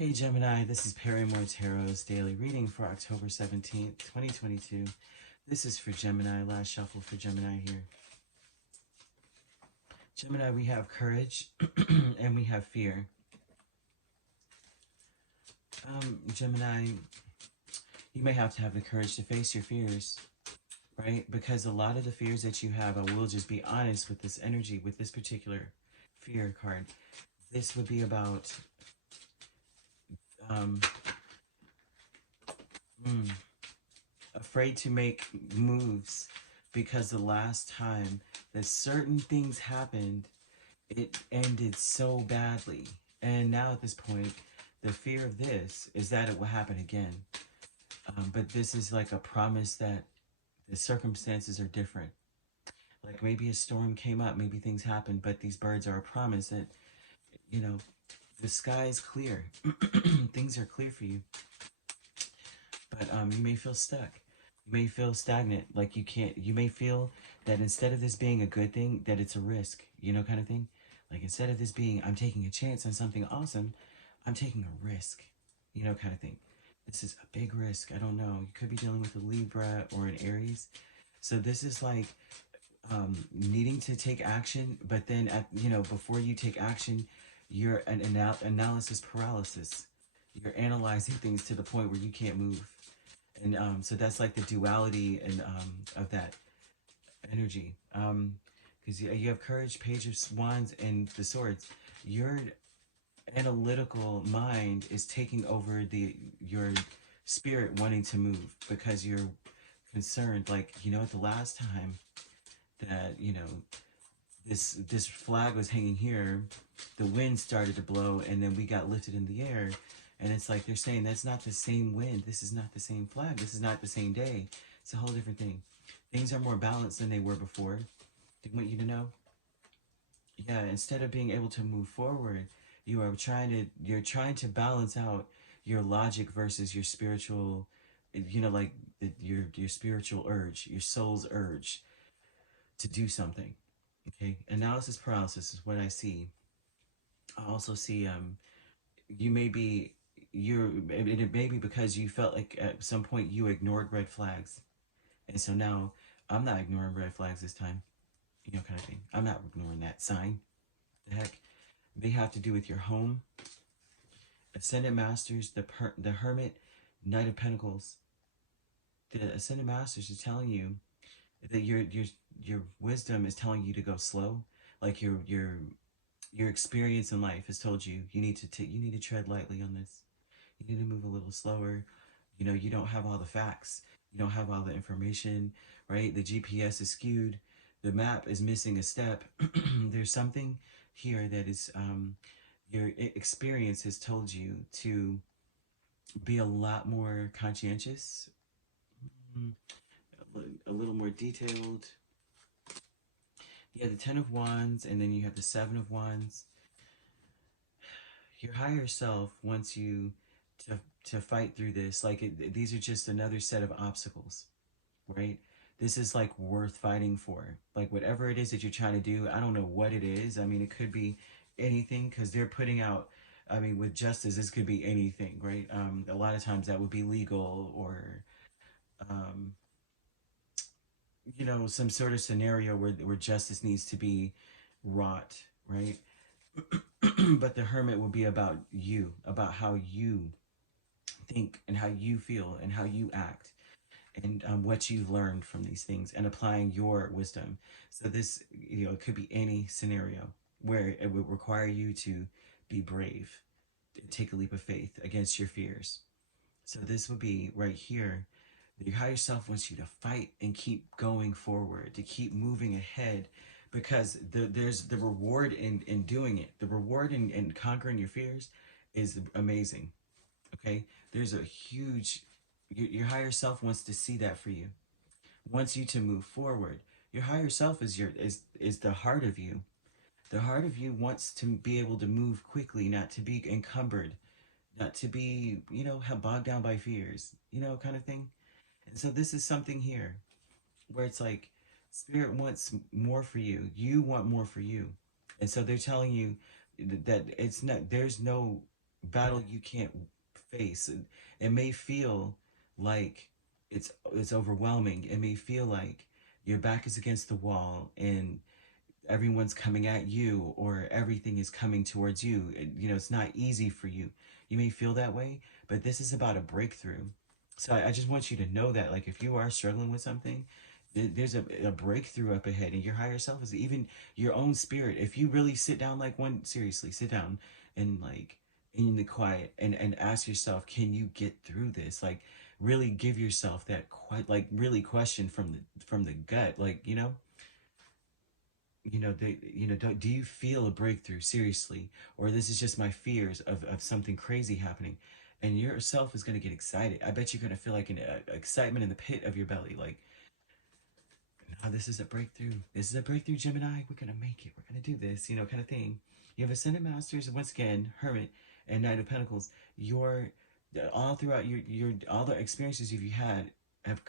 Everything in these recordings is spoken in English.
Hey Gemini, this is Perrymoretarot's daily reading for October 17th, 2022. This is for Gemini, last shuffle for Gemini here. Gemini, we have courage and we have fear. Gemini, you may have to have the courage to face your fears, right? Because a lot of the fears that you have, I will just be honest with this energy, with this particular fear card. This would be about afraid to make moves because the last time that certain things happened, it ended so badly. And now at this point, the fear of this is that it will happen again. But this is like a promise that the circumstances are different. Like maybe a storm came up, maybe things happened, but these birds are a promise that, you know, the sky is clear. Things are clear for you. But you may feel stuck. You may feel stagnant, like you may feel that instead of this being a good thing, that it's a risk, kind of thing. Like instead of this being, I'm taking a chance on something awesome, I'm taking a risk, kind of thing. This is a big risk. I don't know. You could be dealing with a Libra or an Aries. So this is like needing to take action, but then before you take action, you're an analysis paralysis. You're analyzing things to the point where you can't move. And so that's like the duality and of that energy. Because you have courage, Page of Wands, and the Swords. Your analytical mind is taking over your spirit wanting to move because you're concerned. Like, at the last time that, this flag was hanging here, the wind started to blow and then we got lifted in the air. And it's like they're saying that's not the same wind. This is not the same flag. This is not the same day. It's a whole different thing. Things are more balanced than they were before. They want you to know. Yeah, instead of being able to move forward, you're trying to balance out your logic versus your spiritual, like your spiritual urge, your soul's urge to do something. Okay, analysis paralysis is what I see. I also see it may be because you felt like at some point you ignored red flags, and so now I'm not ignoring red flags this time, kind of thing. I'm not ignoring that sign. The heck, they have to do with your home. Ascendant Masters, the Hermit, Knight of Pentacles. The Ascendant Masters is telling you that your wisdom is telling you to go slow. Like your experience in life has told you you need to tread lightly on this. You need to move a little slower. You don't have all the facts. You don't have all the information, right? The GPS is skewed. The map is missing a step. There's something here that is your experience has told you to be a lot more conscientious, a little more detailed. You have the 10 of Wands, and then you have the 7 of Wands. Your higher self wants you to fight through this. Like these are just another set of obstacles, right? This is like worth fighting for. Like whatever it is that you're trying to do, I don't know what it is. I mean, it could be anything because they're putting out, I mean, with justice, this could be anything, right? A lot of times that would be legal or, some sort of scenario where justice needs to be wrought, right? But the Hermit will be about you, about how you think and how you feel and how you act and what you've learned from these things and applying your wisdom. So this, it could be any scenario where it would require you to be brave, take a leap of faith against your fears. So this would be right here. Your higher self wants you to fight and keep going forward, to keep moving ahead, because there's the reward in doing it. The reward in conquering your fears is amazing. Okay, there's a huge, your higher self wants to see that for you, wants you to move forward. Your higher self is the heart of you. The heart of you wants to be able to move quickly, not to be encumbered, not to be, bogged down by fears, kind of thing. And so this is something here where it's like Spirit wants more for you. You want more for you. And so they're telling you that it's not, there's no battle you can't face. It may feel like it's overwhelming. It may feel like your back is against the wall and everyone's coming at you, or everything is coming towards you. It's not easy for you. You may feel that way, but this is about a breakthrough. So I just want you to know that, like, if you are struggling with something, there's a breakthrough up ahead, and your higher self is even your own spirit. If you really sit down, like, seriously, sit down and, like, in the quiet, and ask yourself, can you get through this? Like, really give yourself that quite, like, really question from the gut, like, do you feel a breakthrough, seriously, or this is just my fears of something crazy happening? And yourself is going to get excited. I bet you're going to feel like an excitement in the pit of your belly, like, oh, this is a breakthrough. This is a breakthrough, Gemini. We're going to make it. We're going to do this, kind of thing. You have Ascendant Masters, once again, Hermit, and Knight of Pentacles. All throughout all the experiences you've had have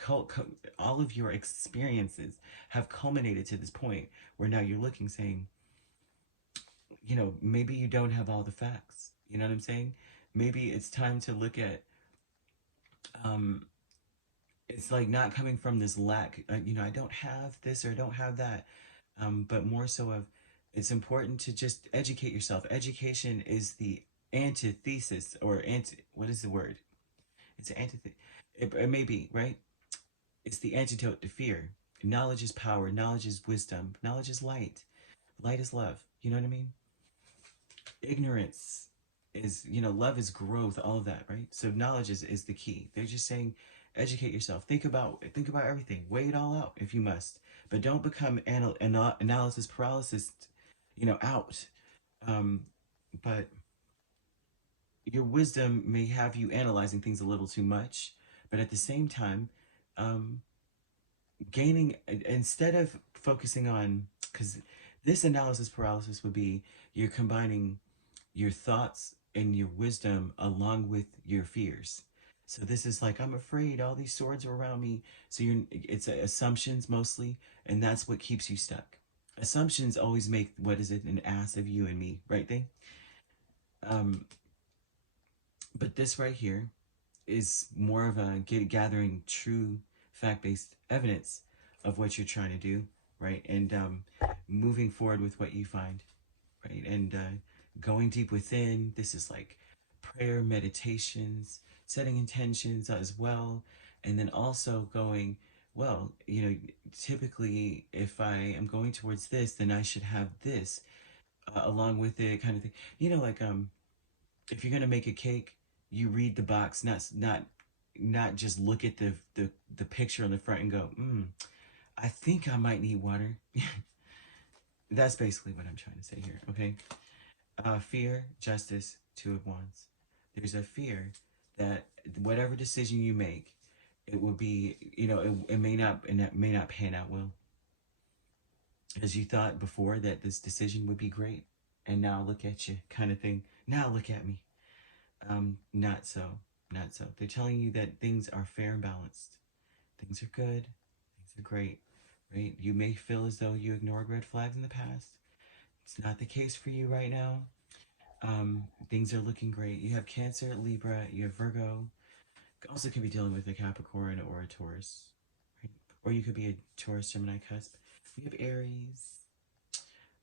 all of your experiences have culminated to this point where now you're looking, saying, maybe you don't have all the facts. You know what I'm saying? Maybe it's time to look at, um, it's like not coming from this lack, I don't have this or I don't have that, but more so of, it's important to just educate yourself. Education is the antithesis, or what is the word? It's an antithesis. It may be, right? It's the antidote to fear. Knowledge is power. Knowledge is wisdom. Knowledge is light. Light is love. You know what I mean? Ignorance is, love is growth, all of that, right? So knowledge is the key. They're just saying, educate yourself. Think about everything. Weigh it all out if you must. But don't become analysis paralysis, out. Um, but your wisdom may have you analyzing things a little too much, but at the same time, um, gaining, instead of focusing on, because this analysis paralysis would be, you're combining your thoughts and your wisdom along with your fears. So this is like, I'm afraid, all these swords are around me. So it's assumptions mostly, and that's what keeps you stuck. Assumptions always make, what is it, an ass of you and me, right thing? Um, but this right here is more of a gathering true fact-based evidence of what you're trying to do, right? And moving forward with what you find, right? And going deep within. This is like prayer, meditations, setting intentions as well. And then also going, well, typically if I am going towards this, then I should have this along with it, kind of thing. Like, if you're gonna make a cake, you read the box, not just look at the picture on the front and go, I think I might need water. That's basically what I'm trying to say here, okay? Fear, justice, Two of Wands. There's a fear that whatever decision you make, it will be, it may not, and that may not pan out well. As you thought before that this decision would be great, and now look at you, kind of thing. Now look at me. Not so, not so. They're telling you that things are fair and balanced. Things are good. Things are great, right? You may feel as though you ignored red flags in the past. It's not the case for you right now. Things are looking great. You have Cancer, Libra, you have Virgo. Also could be dealing with a Capricorn or a Taurus, right? Or you could be a Taurus, Gemini cusp. We have Aries.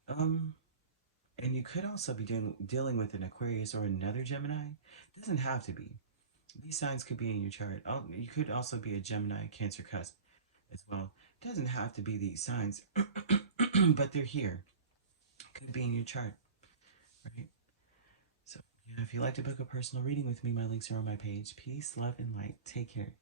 And you could also be dealing with an Aquarius or another Gemini. It doesn't have to be. These signs could be in your chart. You could also be a Gemini, Cancer cusp as well. It doesn't have to be these signs, but they're here. Could be in your chart, right? So, yeah, if you'd like to book a personal reading with me, my links are on my page. Peace, love, and light. Take care.